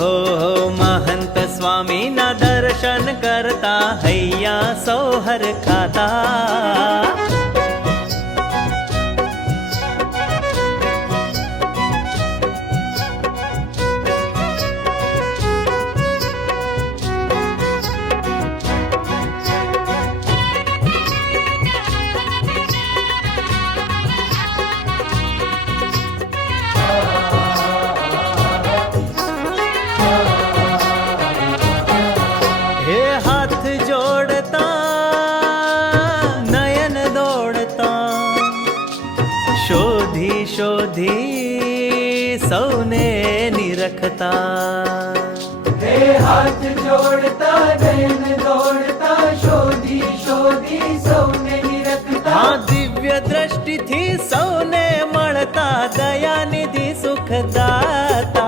હો મહંત સ્વામીના દર્શન કરતા હૈયા સૌ હરખાતા. શોધી સૌને નિરખતા. હે હાથ જોડતા નયન દોડતા શોધી શોધી સૌને નિરખતા. હા દિવ્ય દ્રષ્ટિથી સૌને મળતા દયાનિધિ સુખદાતા.